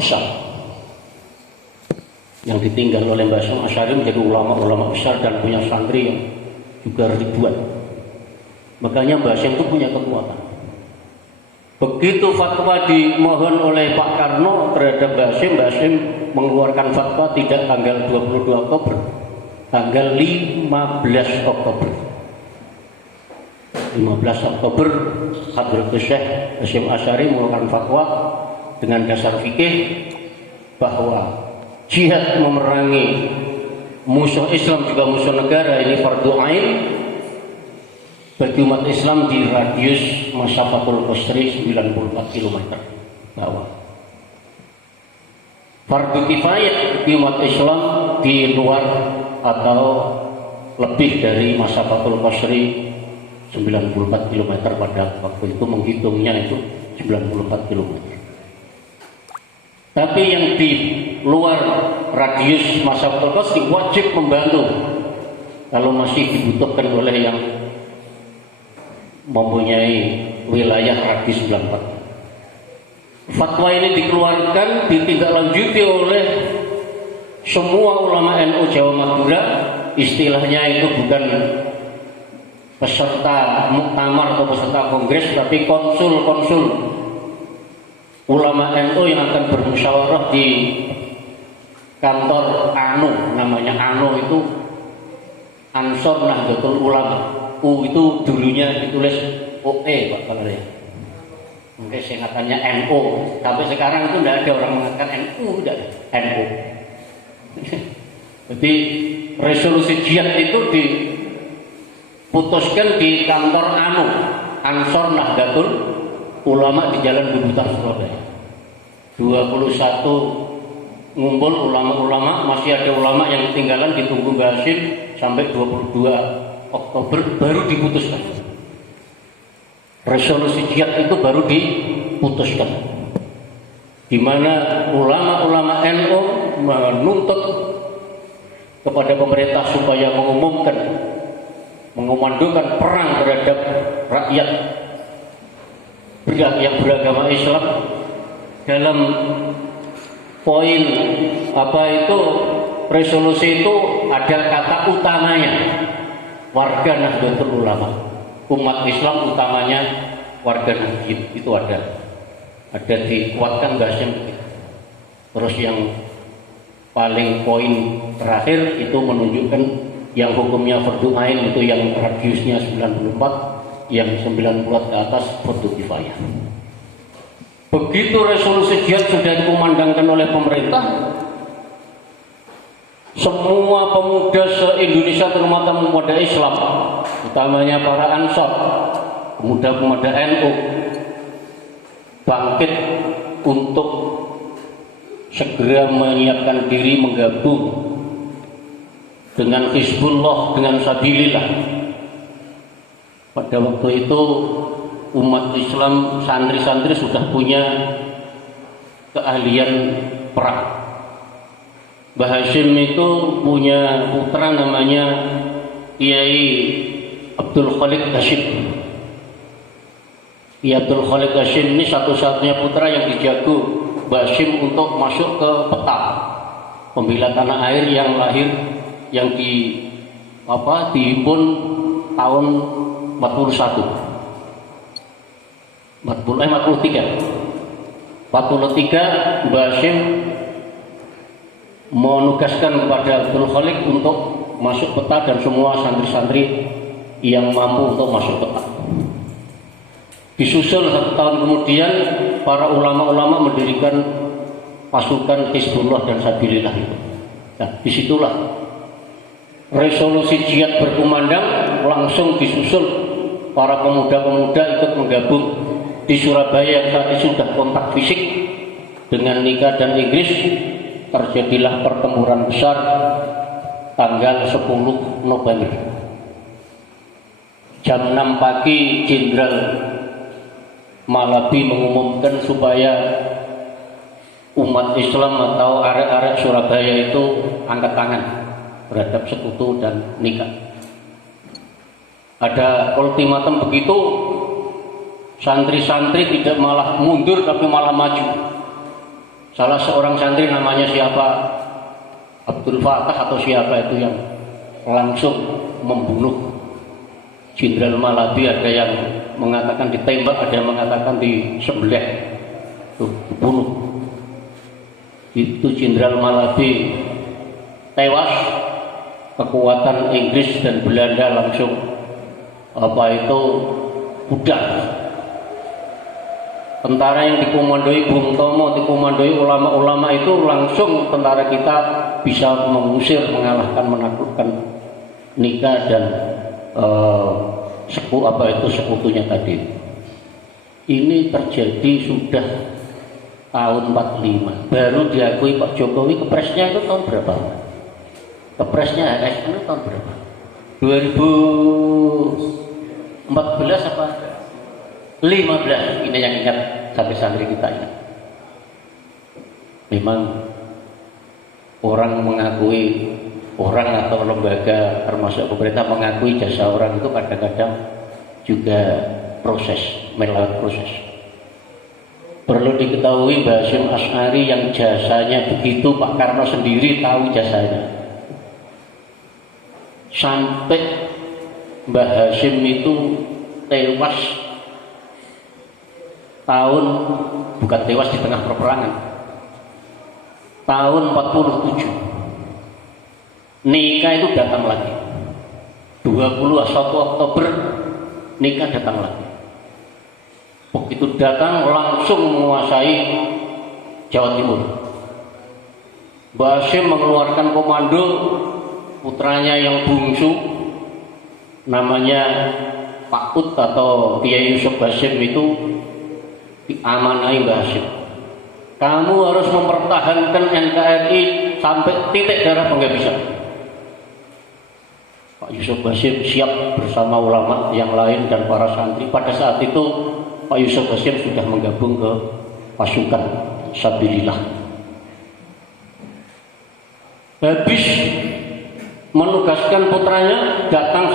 besar yang ditinggal oleh Mbah Hasyim Asy'ari menjadi ulama-ulama besar dan punya santri yang juga ribuan. Makanya Mbah Hasyim itu punya kekuatan. Begitu fatwa dimohon oleh Pak Karno terhadap Mbah Hasyim mengeluarkan fatwa tidak tanggal 22 Oktober, tanggal 15 Oktober. 15 Oktober Hadratus Syekh Hasyim Asy'ari mengeluarkan fatwa dengan dasar fikih bahwa jihad memerangi musuh Islam juga musuh negara ini fardhu ain bagi umat Islam di radius Masafatul Qasri 94 km bawah. Fardhu kifayah bagi umat Islam di luar atau lebih dari Masafatul Qasri 94 km pada waktu itu, menghitungnya itu 94 km. Tapi yang di luar radius Masafatul Qasri wajib membantu kalau masih dibutuhkan oleh yang mempunyai wilayah radius 94. Fatwa ini dikeluarkan ditindaklanjuti oleh semua ulama NU Jawa Madura. Istilahnya itu bukan peserta muktamar atau peserta kongres, tapi konsul-konsul ulama NU yang akan bermusyawarah di kantor ANO, namanya ANO itu Ansor Nahdlatul Ulama. U itu dulunya ditulis OE Pak Balare. Mungkin singkatannya NO, tapi sekarang itu tidak ada orang mengatakan NU, tidak ada NO. Jadi resolusi jihad itu diputuskan di kantor ANO Ansor Nahdlatul Ulama di Jalan Bubutan Surabaya. 21 ngumpul ulama-ulama, masih ada ulama yang ketinggalan, ditunggu Mbah Hasyim sampai 22 Oktober baru diputuskan. Resolusi jihad itu baru diputuskan. Di mana ulama-ulama NU menuntut kepada pemerintah supaya mengumandukan perang terhadap rakyat yang beragama Islam. Dalam poin resolusi itu ada kata utamanya warga Nahdlatul Ulama, umat Islam utamanya warga Nahdlatul, itu ada dikuatkan Mbah Hasyim. Terus yang paling poin terakhir itu menunjukkan yang hukumnya fardhu ain itu yang radiusnya 94, yang 90 ke atas fardhu kifayah. Begitu resolusi jihad sudah dikumandangkan oleh pemerintah, semua pemuda se-Indonesia terutama pemuda Islam, utamanya para Ansor, pemuda-pemuda NU, bangkit untuk segera menyiapkan diri menggabung dengan Hizbullah, dengan Sabilillah. Pada waktu itu umat Islam, santri-santri sudah punya keahlian perang. Mbah Hasyim itu punya putra namanya Kiai Abdul Khalik Hasyim. Kiai Abdul Khalik Hasyim ini satu-satunya putra yang dijago Mbah Hasyim untuk masuk ke peta pembela tanah air yang lahir yang dihimpun tahun 43 Mbah Hasyim menugaskan kepada Abdul Khalik untuk masuk peta dan semua santri-santri yang mampu untuk masuk peta. Disusul 1 tahun kemudian para ulama-ulama mendirikan pasukan Hizbullah dan Sabilillah itu. Nah, disitulah resolusi jihad berkumandang, langsung disusul para pemuda-pemuda ikut menggabung. Di Surabaya yang saat itu sudah kontak fisik dengan Nika dan Inggris. Terjadilah pertempuran besar tanggal 10 November. Jam 6 pagi Jenderal Malabi mengumumkan supaya umat Islam atau arek-arek Surabaya itu angkat tangan terhadap Sekutu dan Nika. Ada ultimatum begitu, santri-santri tidak malah mundur tapi malah maju. Salah seorang santri namanya siapa, Abdul Fatah atau siapa itu, yang langsung membunuh Jenderal Malabi. Ada yang mengatakan ditembak, ada yang mengatakan disembelih, dibunuh. Itu Jenderal Malabi tewas, kekuatan Inggris dan Belanda langsung pudar. Tentara yang dikomandoi Bung Tomo, dikomandoi ulama-ulama itu, langsung tentara kita bisa mengusir, mengalahkan, menaklukkan Nika dan sekutunya tadi. Ini terjadi sudah tahun 45. Baru diakui Pak Jokowi. Kepresnya itu tahun berapa? Kepresnya ASN itu tahun berapa? 2014 apa? 15. Ini yang ingat santri-santri kita ini. Memang orang mengakui, orang atau lembaga termasuk pemerintah mengakui jasa orang itu kadang-kadang juga melewati proses. Perlu diketahui Mbah Hasyim Asy'ari yang jasanya begitu, Pak Karno sendiri tahu jasanya. Sampai Mbah Hasyim itu tewas bukan tewas di tengah peperangan, tahun 47. Nikah itu datang lagi 21 Oktober, nikah datang lagi. Begitu datang langsung menguasai Jawa Timur. Mbah Hasyim mengeluarkan komando, putranya yang bungsu namanya Pak Ut atau Kiai Yusuf Hasyim itu diamanai Mbah Hasyim. Kamu harus mempertahankan NKRI sampai titik darah penghabisan. Pak Yusuf Hasyim siap bersama ulama yang lain dan para santri. Pada saat itu Pak Yusuf Hasyim sudah menggabung ke pasukan Sabilillah. Habis menugaskan putranya, datang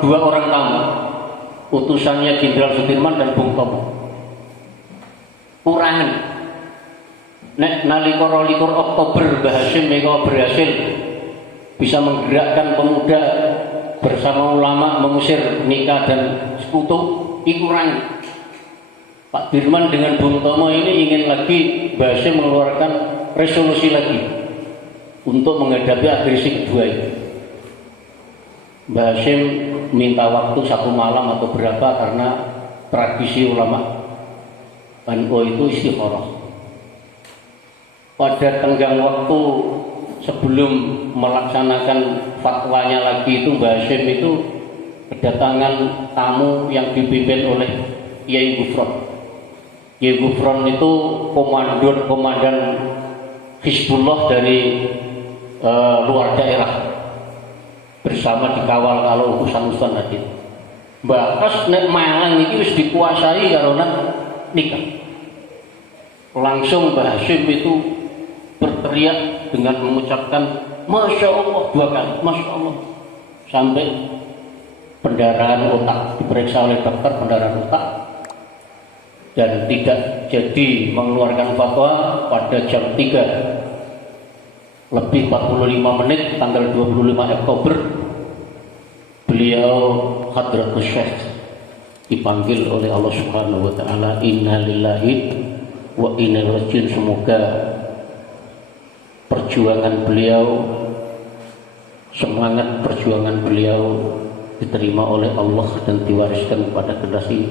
dua orang tamu, utusannya Jenderal Sudirman dan Bung Tomo. Kurangan nek nalika 22 Oktober Mbah Hasyim mega berhasil bisa menggerakkan pemuda bersama ulama mengusir Nika dan sekutu, kurang. Pak Dirman dengan Bung Tomo ini ingin lagi Mbah Hasyim mengeluarkan resolusi lagi untuk menghadapi agresi kedua itu. Mbah Hasyim minta waktu 1 malam atau berapa, karena tradisi ulama NU itu istikharah. Pada tenggang waktu sebelum melaksanakan fatwanya lagi itu, Mbah Hasyim itu kedatangan tamu yang dipimpin oleh Kiai Gufron. Kiai Gufron itu komandan Hizbullah dari luar daerah, bersama dikawal kalau utusan-utusan tadi. Bakas nek Malang iki wis dikuasai karo Nika. Langsung Mbah Hasyim itu berteriak dengan mengucapkan Masya Allah 2 kali, Masya Allah, sampai pendarahan otak, diperiksa oleh dokter pendarahan otak, dan tidak jadi mengeluarkan fatwa. Pada jam 3 lebih 45 menit tanggal 25 Oktober beliau Hadratus Syekh dipanggil oleh Allah Subhanahu wa taala, innalillahi wa inna ilaihi raji'un. Semoga perjuangan beliau, semangat perjuangan beliau diterima oleh Allah dan diwariskan kepada generasi.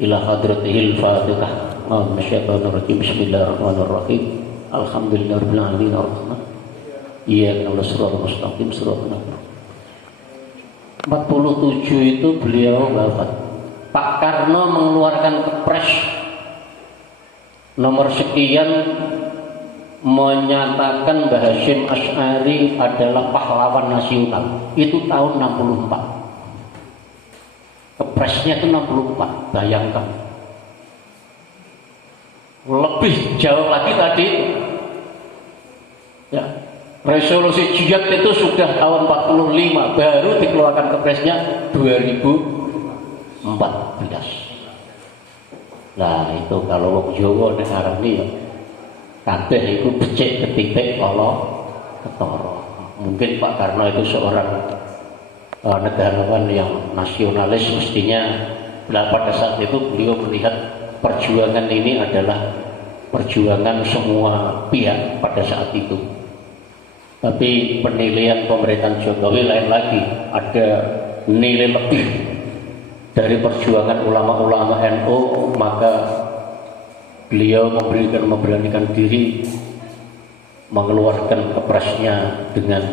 Ila hadratihil Fatihah. Bismillahirrahmanirrahim. Alhamdulillahirabbil alamin arrahman. Iyyaka na'budu wa iyyaka nasta'in. 47 itu beliau wafat. Pak Karno mengeluarkan kepres nomor sekian menyatakan Mbah Hasyim Asy'ari adalah pahlawan nasional. Itu tahun 64. Kepresnya itu 64. Bayangkan. Lebih jauh lagi tadi ya, resolusi jihad itu sudah tahun 45, baru dikeluarkan kepresnya 2014. Nah itu kalau wong Jawa nek arani ya kabeh iku becik ketitik kala ketara. Mungkin Pak Karno itu seorang negarawan yang nasionalis, mestinya pada saat itu beliau melihat perjuangan ini adalah perjuangan semua pihak pada saat itu. Tapi penilaian pemerintahan Jokowi lain lagi, ada nilai lebih dari perjuangan ulama-ulama NU, maka beliau memberanikan diri mengeluarkan kepresnya dengan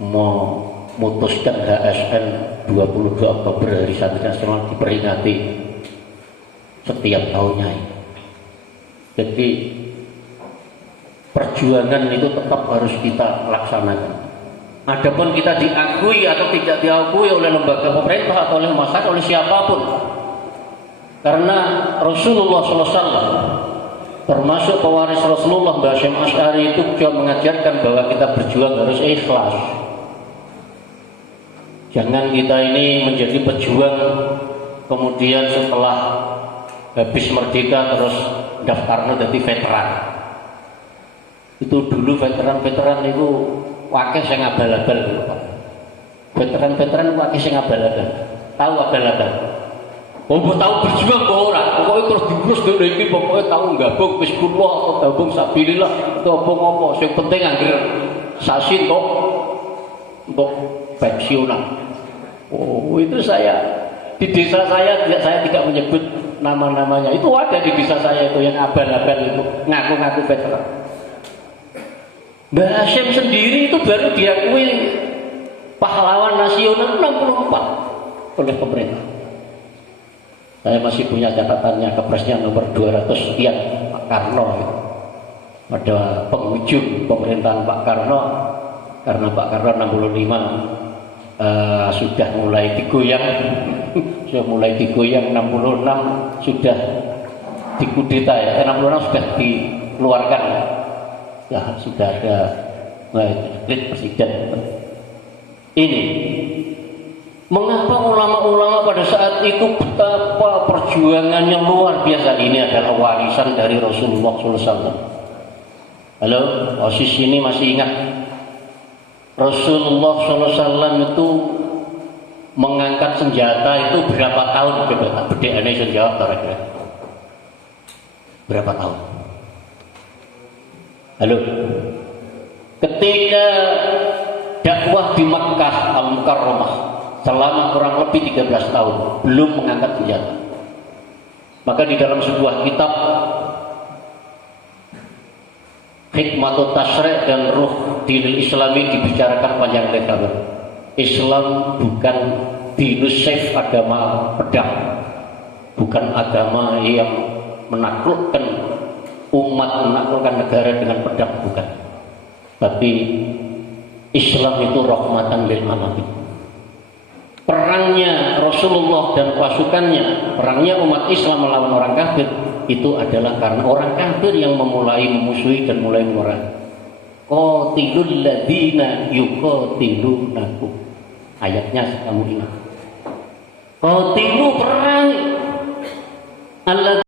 memutuskan HSN 22 Oktober Hari Santri Nasional diperingati setiap tahunnya. Jadi perjuangan itu tetap harus kita laksanakan. Adapun kita diakui atau tidak diakui oleh lembaga pemerintah atau oleh masyarakat, oleh siapapun, karena Rasulullah SAW termasuk pewaris Rasulullah, Mbah Hasyim Asy'ari itu juga mengajarkan bahwa kita berjuang harus ikhlas. Jangan kita ini menjadi pejuang kemudian setelah habis merdeka terus daftarnya jadi veteran. Itu dulu veteran itu wakil sing abal-abal gitu, Pak. Veteran wakil sing abal-abal. Tahu abal-abal? Mau tahu berjuang kok ora? Pokoknya terus diurus dhewe iki, pokoknya tahu gabung Hizbullah atau gabung Sabilillah atau gabung apa, sing penting anggere sasin kok untuk pensiunan. Oh, itu saya di desa saya tidak menyebut nama-namanya. Itu ada di desa saya itu yang abal-abal itu ngaku-ngaku veteran. Mbah Hasyim sendiri itu baru diakui pahlawan nasional 64 oleh pemerintah. Saya masih punya catatannya, kepresnya nomor 200 sekian Pak Karno itu. Pada penghujung pemerintahan Pak Karno, karena Pak Karno 65 sudah mulai digoyang, 66 sudah dikudeta ya, 66 sudah dikeluarkan. Ya, sudah ada presiden. Ini mengapa ulama-ulama pada saat itu betapa perjuangannya luar biasa. Ini adalah warisan dari Rasulullah SAW. Halo, OSIS ini masih ingat Rasulullah SAW itu mengangkat senjata itu berapa tahun? Coba tak bedanya bisa jawab kira-kira. Berapa tahun? Halo, ketika dakwah di Makkah Al-Mukarramah selama kurang lebih 13 tahun belum mengangkat senjata, maka di dalam sebuah kitab Hikmatut Tasyri' dan Ruh Dinul Islami dibicarakan panjang lebar. Islam bukan dinus saif, agama pedang, bukan agama yang menaklukkan umat, menaklukkan negara dengan pedang, bukan. Tapi Islam itu rahmatan lil alamin. Perangnya Rasulullah dan pasukannya, perangnya umat Islam melawan orang kafir, itu adalah karena orang kafir yang memulai memusuhi dan mulai memerangi. Qatilul ladzina yuqatilunakum. Ayatnya kamu ingat. Qatilu, perang.